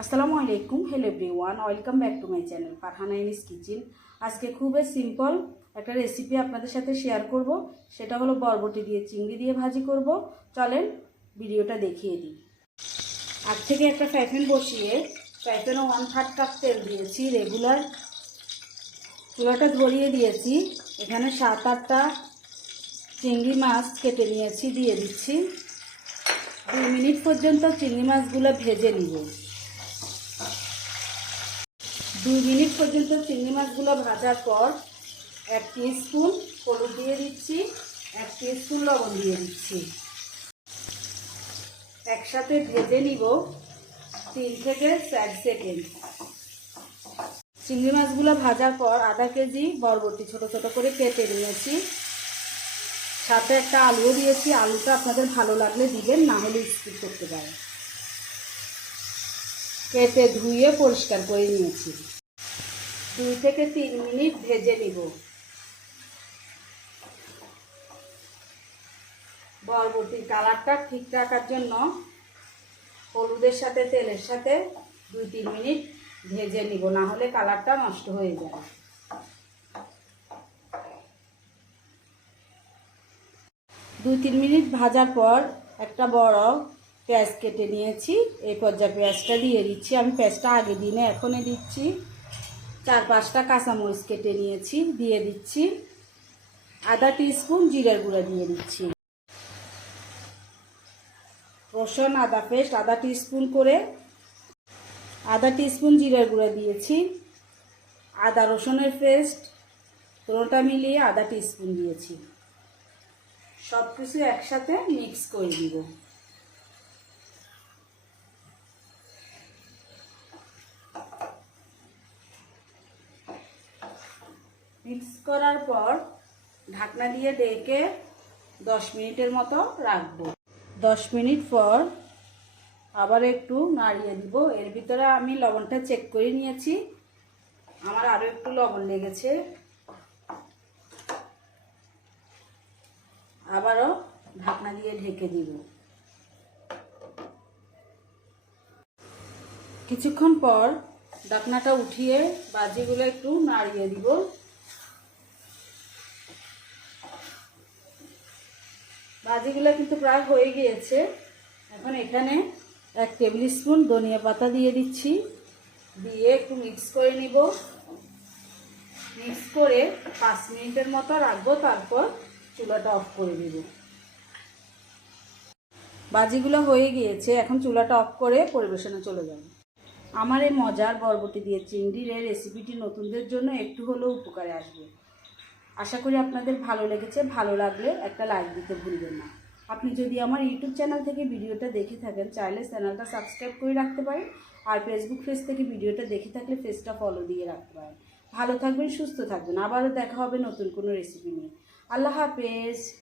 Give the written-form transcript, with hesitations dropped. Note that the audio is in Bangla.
আসসালামু আলাইকুম, hello everyone, welcome back to my channel Farhana ইনিস কিচেন। আজকে খুবই সিম্পল একটা রেসিপি আপনাদের সাথে শেয়ার করব। সেটা হলো বরবটি দিয়ে চিংড়ি দিয়ে ভাজি করব। চলেন ভিডিওটা দেখিয়ে দিই। আগ থেকে একটা ফ্রাই প্যান বসিয়ে ফ্রাই প্যানে 1/3 কাপ তেল দিয়েছি রেগুলার। চুলাটা ধরিয়ে দিয়েছি। এখানে 7-8টা চিংড়ি মাছ কেটে নিয়েছি, দিয়ে দিচ্ছি। 2 মিনিট পর্যন্ত চিংড়ি মাছগুলো ভেজে নিব। 2 মিনিট পর্যন্ত চিংড়ি মাছগুলো ভাজার পর 1 টিস্পুন হলুদ দিয়ে দিচ্ছি, 1 টিস্পুন লবণ দিয়ে দিচ্ছি। একসাথে ভেজে নিব 3 থেকে 4 সেকেন্ড। চিংড়ি মাছগুলো ভাজার পর আধা কেজি বরবটি ছোট ছোট করে কেটে নিয়েছি। সাথে একটা আলুও দিয়েছি। আলুটা আপনাদের ভালো লাগলে দিবেন, না হলে স্কিপ করতে পারেন। কেটে ধুয়ে পরিষ্কার করে নিয়েছি। 2 থেকে 3 মিনিট ভেজে নিব। বরবটির কালারটা ঠিক রাখার জন্য হলুদের সাথে তেলের সাথে 2-3 মিনিট ভেজে নিব, না হলে কালারটা নষ্ট হয়ে যাবে। 2-3 মিনিট ভাজার পর একটা বড় পেঁয়াজ কেটে নিয়েছি। এই পর্যায়ে পেঁয়াজটা দিয়ে দিচ্ছি। আমি পেঁয়াজটা আগে দিনে এখনই দিচ্ছি। 4-5টা কাঁচামরিচ কেটে নিয়েছি, দিয়ে দিচ্ছি। আধা টিস্পুন জিরার গুঁড়া দিয়ে দিচ্ছি। রসুন আদা পেস্ট আধা টিস্পুন করে, আধা টিস্পুন জিরার গুঁড়া দিয়েছি। আদা রসুনের পেস্ট পুরোটা মিলিয়ে আধা টিস্পুন দিয়েছি। সব কিছু একসাথে মিক্স করে দিব। মিক্স করার পর ঢাকনা দিয়ে ঢেকে 10 মিনিটের মতো রাখবো। 10 মিনিট পর আবার একটু নাড়িয়ে দিব। এর ভিতরে আমি লবণটা চেক করে নিয়েছি, আমার আরও একটু লবণ লেগেছে। আবারও ঢাকনা দিয়ে ঢেকে দিব। কিছুক্ষণ পর ঢাকনাটা উঠিয়ে ভাজিগুলো একটু নাড়িয়ে দিব। ভাজিগুলো কিন্তু প্রায় হয়ে গিয়েছে। এখন এখানে 1 টেবিল স্পুন ধনিয়া পাতা দিয়ে দিচ্ছি, দিয়ে একটু মিক্স করে নিব। মিক্স করে 5 মিনিটের মতো রাখবো, তারপর চুলাটা অফ করে দিব। ভাজিগুলো হয়ে গিয়েছে, এখন চুলাটা অফ করে পরিবেশনে চলে যাব। আমার এই মজার বরবটি দিয়ে চিংড়ির এই রেসিপিটি নতুনদের জন্য একটু হলেও উপকারে আসবে। আশা করি আপনাদের ভালো লেগেছে। ভালো লাগলে একটা লাইক দিতে ভুলবেন না। আপনি যদি আমার ইউটিউব চ্যানেল থেকে ভিডিওটা দেখে থাকেন, চাইলে চ্যানেলটা সাবস্ক্রাইব করে রাখতে পারেন। আর ফেসবুক পেজ থেকে ভিডিওটা দেখে থাকলে পেজটা ফলো দিয়ে রাখতে পারেন। ভালো থাকবেন, সুস্থ থাকবেন। আবারও দেখা হবে নতুন কোনো রেসিপি নিয়ে। আল্লাহ হাফেজ।